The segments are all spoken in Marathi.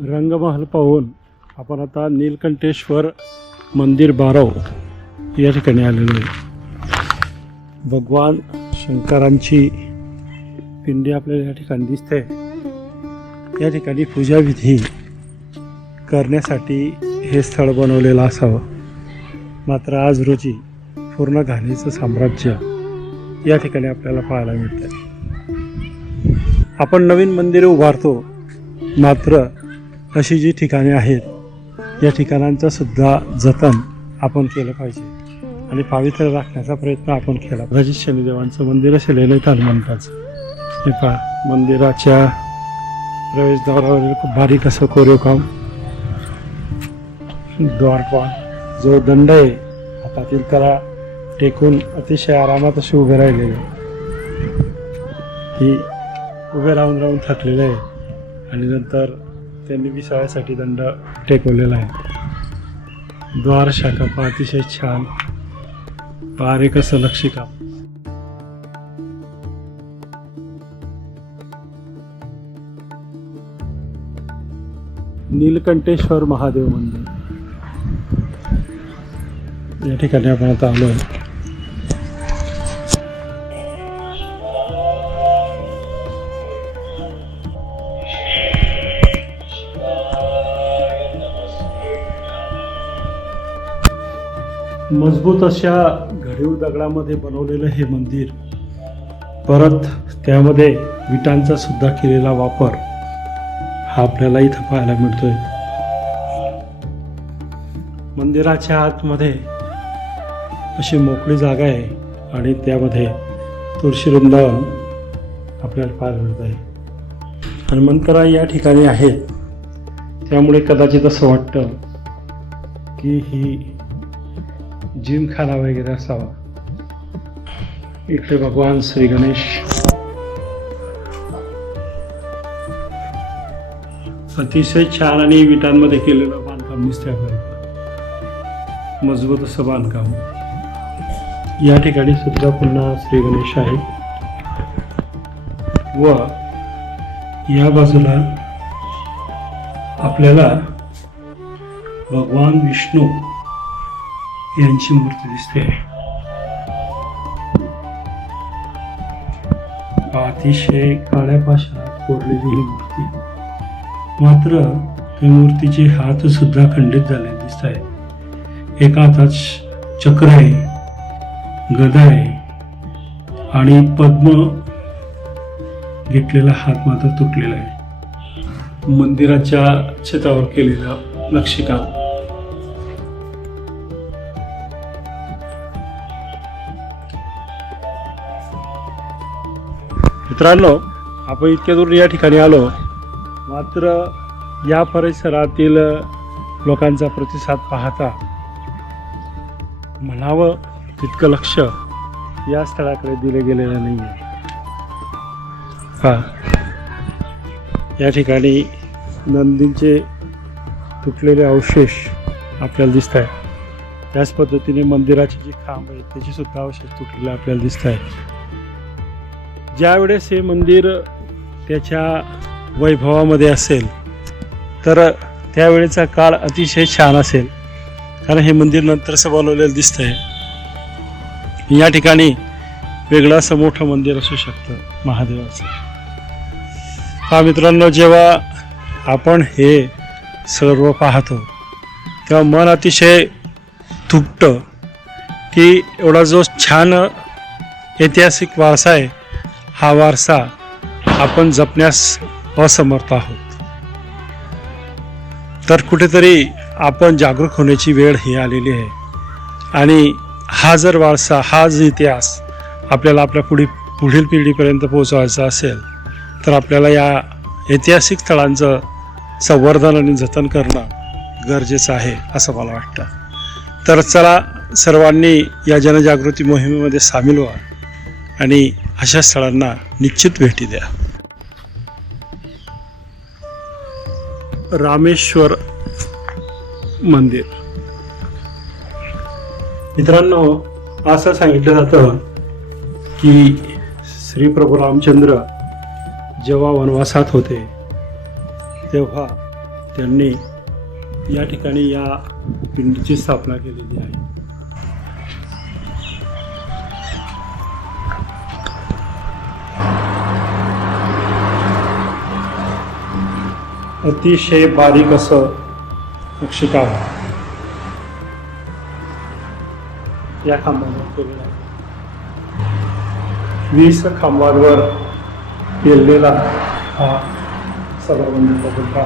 रंगमहल पाहून आपण आता नीलकंठेश्वर मंदिर बारव या ठिकाणी आलेलो आहे। भगवान शंकरांची पिंडी आपल्याला या ठिकाणी दिसते। या ठिकाणी पूजाविधी करण्यासाठी हे स्थळ बनवलेलं असावं, मात्र आज रोजी पूर्ण घाणीचं साम्राज्य या ठिकाणी आपल्याला पाहायला मिळतं। आपण नवीन मंदिरे उभारतो, मात्र अशी जी ठिकाणे आहेत या ठिकाणांचं सुद्धा जतन आपण केलं पाहिजे आणि पवित्र राखण्याचा प्रयत्न आपण केला पाहिजे। शनिदेवांचं मंदिर असेल हे नाही हनुमंताचं, हे पहा मंदिराच्या प्रवेशद्वारावरील खूप बारीक असं कोरीव काम, द्वारपाल जो दंड आहे हातातील त्याला टेकून अतिशय आरामात असे उभे राहिलेले, ही उभे राहून थकलेले आहे आणि नंतर त्यांनी विसाव्यासाठी दंड टेकवलेला आहे। द्वार शाखा पहा अतिशय छान, बारीक असं नक्षीकाम। नीलकंठेश्वर महादेव मंदिर या ठिकाणी आपण आता आलो आहे। मजबूत अशा घडीव दगडामध्ये बनवलेलं हे मंदिर, परत त्यामध्ये विटांचा सुद्धा केलेला वापर हा आपल्याला इथं पाहायला मिळतोय। मंदिराच्या आतमध्ये अशी मोकळी जागा आहे आणि त्यामध्ये तुळशी वृंदावन आपल्याला पाहायला मिळत आहे। हनुमंतराय या ठिकाणी आहेत, त्यामुळे कदाचित असं वाटतं की ही जिमखाना वगैरे असावा। इकडे भगवान श्री गणेश, अतिशय छान आणि विटांमध्ये केलेलं बांधकाम दिसतंय आपल्याला, मजबूत असं बांधकाम। या ठिकाणी सुद्धा पुन्हा श्री गणेश आहे व या बाजूला आपल्याला भगवान विष्णू यांची मूर्ती दिसते। अतिशय काळ्या पाषाणात कोरलेली ही मूर्ती, मात्र त्या मूर्तीचे हात सुद्धा खंडित झाले दिसत आहे। एका हातात चक्र आहे, गदा आहे आणि पद्म घेतलेला हात मात्र तुटलेला आहे। मंदिराच्या छतावर केलेलं नक्षीकाम, मित्रांनो आपण इतक्या दूर या ठिकाणी आलो, मात्र या परिसरातील लोकांचा प्रतिसाद पाहता म्हणावं तितकं लक्ष या स्थळाकडे दिले गेलेलं नाही आहे। या ठिकाणी नंदींचे तुटलेले अवशेष आपल्याला दिसत आहेत। त्याच पद्धतीने मंदिराचे जे खांब आहेत त्याचे सुद्धा अवशेष तुटलेले आपल्याला दिसत आहेत। ज्यावेळेस हे मंदिर त्याच्या वैभवामध्ये असेल तर त्यावेळेचा काळ अतिशय छान असेल, कारण हे मंदिर नंतरचं बनवलेलं दिसतंय। या ठिकाणी वेगळं असं मोठं मंदिर असू शकतं महादेवाचं। हा मित्रांनो, जेव्हा आपण हे सर्व पाहतो तेव्हा मन अतिशय थुकतं की एवढा जो छान ऐतिहासिक वारसा आहे, हा वारसा आपण जपण्यास असमर्थ आहोत। तर कुठेतरी आपण जागरूक होण्याची वेळ ही आलेली आहे आणि हा जर वारसा, हा जो इतिहास आपल्याला आपल्या पुढील पिढीपर्यंत पोहोचवायचा असेल तर आपल्याला या ऐतिहासिक स्थळांचं संवर्धन आणि जतन करणं गरजेचं आहे असं मला वाटतं। तर चला सर्वांनी या जनजागृती मोहिमेमध्ये सामील व्हा आणि अशा स्थळांना निश्चित भेटी द्या। रामेश्वर मंदिर, मित्रांनो असं सांगितलं जातं की श्री प्रभू रामचंद्र जेव्हा वनवासात होते तेव्हा यांनी या ठिकाणी या पिंडीची स्थापना केलेली आहे. अतिशय बारीक असं नक्षीकाम या खांबांवर केलेलं आहे. 20 खांबांवर केलेला हा सभामंडपाचा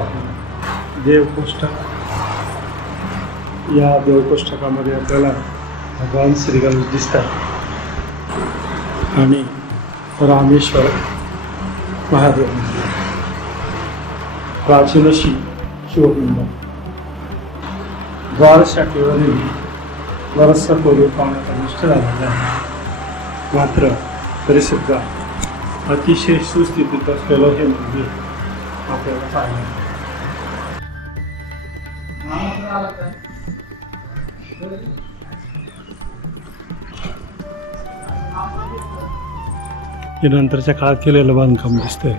देवकोष्टक. या देवकोष्टकामध्ये आपल्याला भगवान श्रीगणेश दिसतात आणि रामेश्वर महादेव मंदिर, प्राचीन अशी शिवपिंड. द्वारशाखेवरील बराचसा कोरीव पाहण्याचा नष्ट झालेला आहे, मात्र तरीसुद्धा अतिशय सुस्थितीत असलेलं हे मंदिर आपल्याला पाहायला. हे नंतरच्या काळात केलेलं बांधकाम दिसतंय.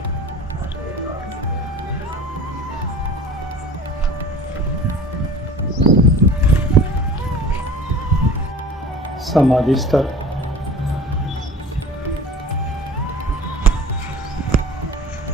समाधी स्थळ